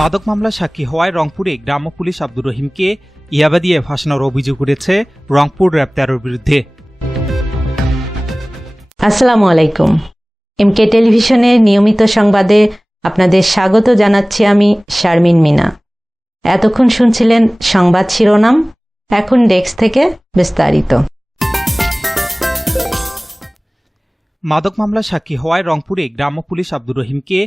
মাদক মামলা সাক্ষী হওয়ায় রংপুরে গ্রাম্য পুলিশ আব্দুর রহিমকে ইয়াবা দিয়ে ফাঁসানোর অভিযোগ উঠেছে রংপুর র্যাব তেরোর বিরুদ্ধে। আসসালামু আলাইকুম। এমকে টেলিভিশনের নিয়মিত সংবাদে আপনাদের স্বাগত জানাচ্ছি আমি শারমিন মিনা। এতক্ষণ শুনছিলেন সংবাদ শিরোনাম এখন ডেস্ক থেকে বিস্তারিত। মাদক মামলায় সাক্ষী হওয়ায় রংপুরে গ্রাম্য পুলিশ আব্দুর রহিমকে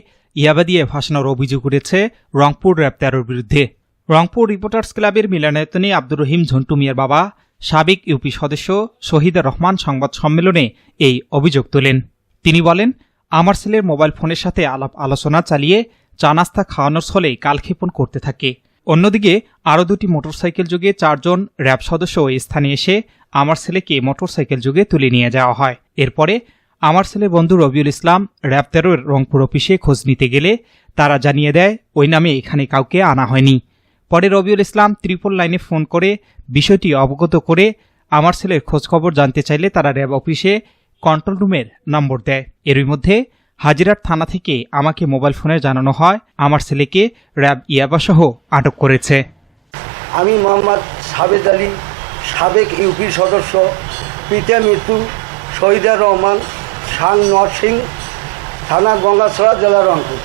ইয়াবা দিয়ে ফাঁসানোর অভিযোগ উঠেছে রংপুর র্যাব তেরোর বিরুদ্ধে। রংপুর রিপোর্টার্স ক্লাবের মিলনায়তনে আব্দুর রহিম ঝন্টু মিয়ার বাবা, সাবেক ইউপি সদস্য শহীদা রহমান সংবাদ সম্মেলনে এই অভিযোগ তোলেন। তিনি বলেন, আমার ছেলের মোবাইল ফোনের সাথে আলাপ আলোচনা চালিয়ে চা নাস্তা খাওয়ানোর ছলে কালক্ষেপণ করতে থাকে। অন্যদিকে, আরও দুটি মোটরসাইকেল যোগে চারজন র্যাব সদস্য ওই স্থানে এসে আমার ছেলেকে মোটরসাইকেল যোগে তুলে নিয়ে যাওয়া হয়। এরপরে আমার ছেলে বন্ধু রবিউল ইসলাম র্যাব তেরোর রংপুর অফিসে খোঁজ নিতে গেলে তারা জানিয়ে দেয়, ওই নামে এখানে কাউকে আনা হয়নি। পরে রবিউল ইসলাম ত্রিপল লাইনে ফোন করে বিষয়টি অবগত করে আমার ছেলের খোঁজখবর জানতে চাইলে তারা র্যাব অফিসে কন্ট্রোল রুমের নম্বর দেয়। এরই মধ্যে হাজিরার থানা থেকে আমাকে মোবাইল ফোনে জানানো হয়, আমার ছেলেকে র্যাব ইয়াবাসহ আটক করেছে। আমি মোহাম্মদ সাবেদ আলী, সাবেক ইউপি সদস্য, পিতা মৃত্যু, শহীদুর রহমান সাং নরসিং, থানা গঙ্গাছড়া জেলা রংপুর।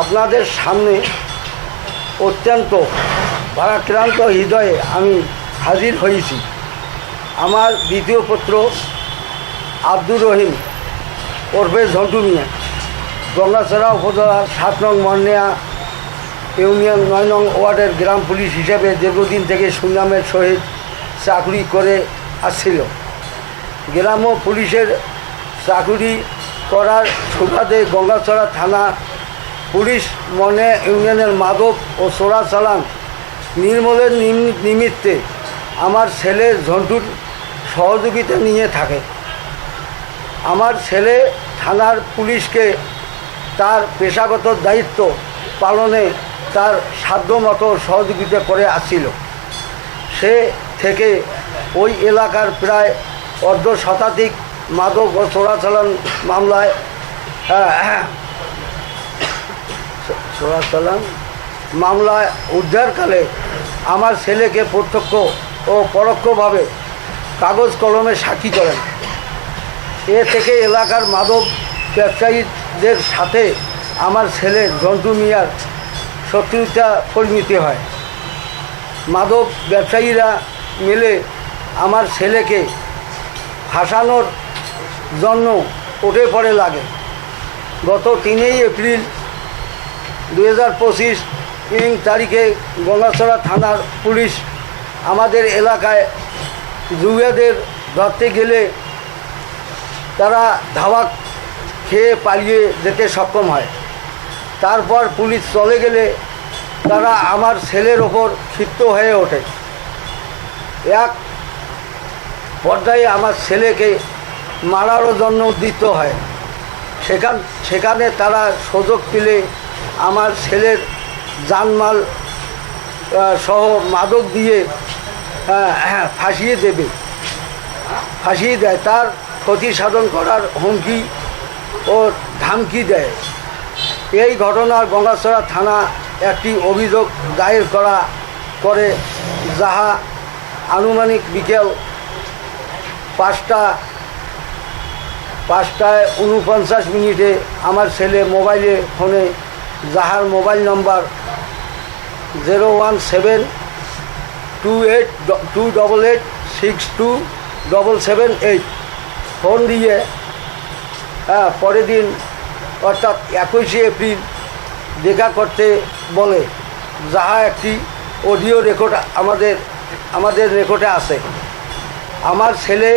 আপনাদের সামনে অত্যন্ত ভারাক্রান্ত হৃদয়ে আমি হাজির হয়েছি। আমার দ্বিতীয় পুত্র আব্দুর রহিম ওরফে ঝন্টু মিয়া। গঙ্গাছড়া উপজেলার সাত নং মর্নিয়া ইউনিয়ন নয় নং ওয়ার্ডের গ্রাম পুলিশ হিসেবে দীর্ঘদিন থেকে সুনামের সহিত চাকরি করে আসছিল। গ্রাম্য পুলিশের চাকরি করার সুবাদে গঙ্গাচড়া থানা পুলিশ মনে ইউনিয়নের মাদক ও চোরাচালান নির্মূলের নিম- নিমিত্তে আমার ছেলে ঝন্টুর সহযোগিতা নিয়ে থাকে। আমার ছেলে থানার পুলিশকে তার পেশাগত দায়িত্ব পালনে তার সাধ্যমতো সহযোগিতা করে আসছিল। সে থেকে ওই এলাকার প্রায় অর্ধ শতাধিক মাদক ও চোরাচালান মামলায় আহ, চোরাচালান মামলায় উদ্ধারকালে আমার ছেলেকে প্রত্যক্ষ ও পরোক্ষভাবে কাগজ কলমে সাক্ষী করেন। এ থেকে এলাকার মাদক ব্যবসায়ীদের সাথে আমার ছেলে জন্টু মিয়ার শত্রুতা পরিণতি হয়। মাদক ব্যবসায়ীরা মিলে আমার ছেলেকে ফাঁসানোর জন্য উঠে পড়ে লাগে। গত তিনই এপ্রিল দুই হাজার পঁচিশ ইং তারিখে গঙ্গাছড়া থানার পুলিশ আমাদের এলাকায় জুয়াদের ধরতে গেলে তারা ধাওয়া খেয়ে পালিয়ে যেতে সক্ষম হয়। তারপর পুলিশ চলে গেলে তারা আমার ছেলের ওপর ক্ষিপ্ত হয়ে ওঠে। এক পর্যায়ে আমার ছেলেকে মারারও জন্য উদ্দিত হয়। সেখান সেখানে তারা সুযোগ পেলে আমার ছেলের জানমাল সহ মাদক দিয়ে হ্যাঁ, ফাঁসিয়ে দেবে। ফাঁসিয়ে দেয়। তার ক্ষতি সাধন করার হুমকি ও ধামকি দেয়। এই ঘটনার গঙ্গাছড়া থানা একটি অভিযোগ দায়ের করা করে যাহা আনুমানিক বিকেল পাঁচটা পাঁচটায় উনপঞ্চাশ মিনিটে আমার ছেলে মোবাইলে ফোনে যাহার mobile number zero one seven two eight two double eight six two double seven eight phone দিয়ে হ্যাঁ পরের দিন অর্থাৎ একুশে এপ্রিল দেখা করতে বলে, যাহা একটি অডিও রেকর্ড আমাদের আমাদের রেকর্ডে আছে। আমার ছেলে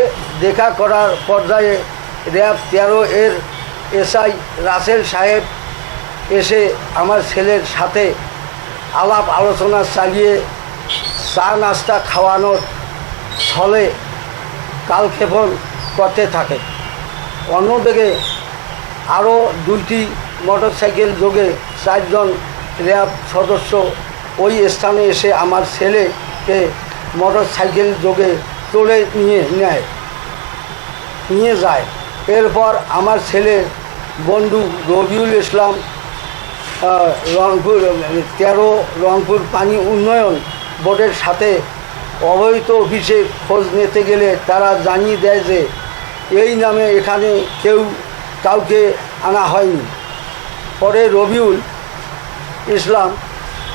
দেখা করার পর্যায়ে র্যাব তেরো এর এসআই রাসেল সাহেব এসে আমার ছেলের সাথে আলাপ আলোচনা চালিয়ে চা নাস্তা খাওয়ানোর ছলে কালক্ষেপণ করতে থাকে। অন্যদিকে আরও দুইটি মোটরসাইকেল যোগে চারজন র্যাব সদস্য ওই স্থানে এসে আমার ছেলেকে মোটরসাইকেল যোগে তুলে নিয়ে নেয়, নিয়ে যায়। এরপর আমার ছেলে বন্ধু রবিউল ইসলাম রংপুর, তেরো রংপুর পানি উন্নয়ন বোর্ডের সাথে অবৈধ অফিসে খোঁজ নিতে গেলে তারা জানিয়ে দেয় যে এই নামে এখানে কেউ কাউকে আনা হয়নি। পরে রবিউল ইসলাম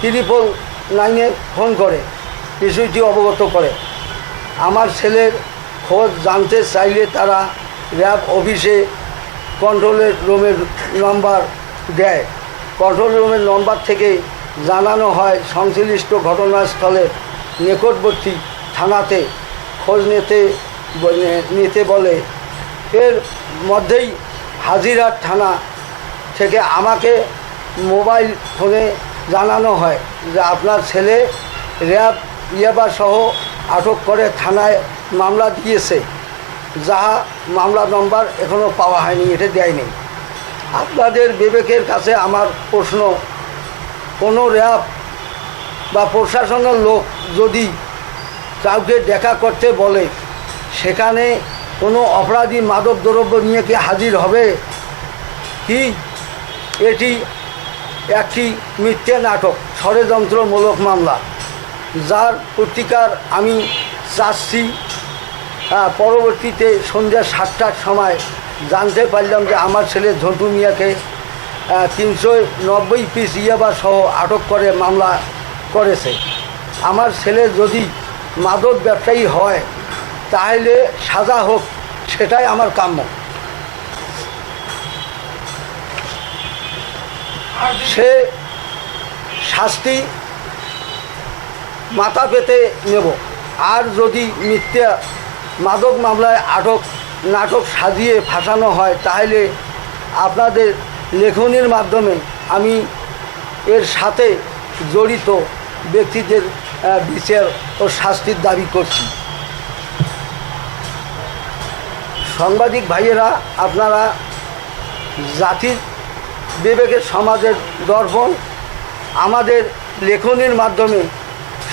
ত্রিপল নাইনে ফোন করে, বিষয়টি অবগত করে। আমার ছেলের খোঁজ জানতে চাইলে তারা র্যাব অফিসে কন্ট্রোলের রুমের নম্বর দেয়। কন্ট্রোল রুমের নম্বর থেকে জানানো হয় সংশ্লিষ্ট ঘটনাস্থলের নিকটবর্তী থানাতে। খোঁজ নিতে নিতে বলে। এর মধ্যেই হাজিরাট থানা থেকে আমাকে মোবাইল ফোনে জানানো হয় যে আপনার ছেলে র্যাব ইয়াবা সহ আটক করে থানায় মামলা দিয়েছে। যাহা মামলা নম্বর এখনও পাওয়া হয়নি, এটা দেয়নি। আপনাদের বিবেকের কাছে আমার প্রশ্ন, কোনো র্যাব বা প্রশাসনের লোক যদি কাউকে দেখা করতে বলে, সেখানে কোনো অপরাধী মাদক দ্রব্য নিয়ে কি হাজির হবে? কি? এটি একটি মিথ্যে নাটক, ষড়যন্ত্রমূলক মামলা, যার প্রতিকার আমি চাচ্ছি পরবর্তীতে সন্ধ্যা সাতটার সময় জানতে পারলাম যে আমার ছেলে ঝন্টু মিয়াকে তিনশো নব্বই পিস ইয়াবা সহ আটক করে মামলা করেছে। আমার ছেলে যদি মাদক ব্যবসায়ী হয়, তাহলে সাজা হোক, সেটাই আমার কাম্য। সে শাস্তি মাথা পেতে নেব। আর যদি মিথ্যা মাদক মামলায় আটক, নাটক সাজিয়ে ফাঁসানো হয়, তাহলে আপনাদের লেখনির মাধ্যমে আমি এর সাথে জড়িত ব্যক্তিদের বিচার ও শাস্তির দাবি করছি। সাংবাদিক ভাইয়েরা, আপনারা জাতির বিবেকের সমাজের দর্পণ, আমাদের লেখনির মাধ্যমে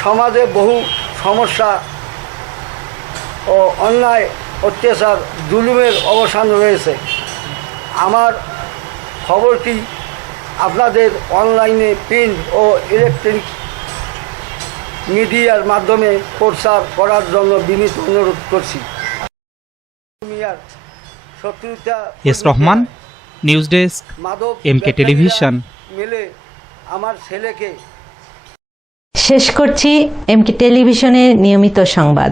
সমাজে বহু সমস্যা ও অন্যায় অত্যাচার জুলুমের অবসান রয়েছে। আমার খবরটি আপনাদের অনলাইনে প্রিন্ট ও ইলেকট্রনিক মিডিয়ার মাধ্যমে প্রচার করার জন্য বিনীত অনুরোধ করছি। S Rahman news desk MK television. মিলে আমার ছেলেকে। শেষ করছি এমকে টেলিভিশনের নিয়মিত সংবাদ।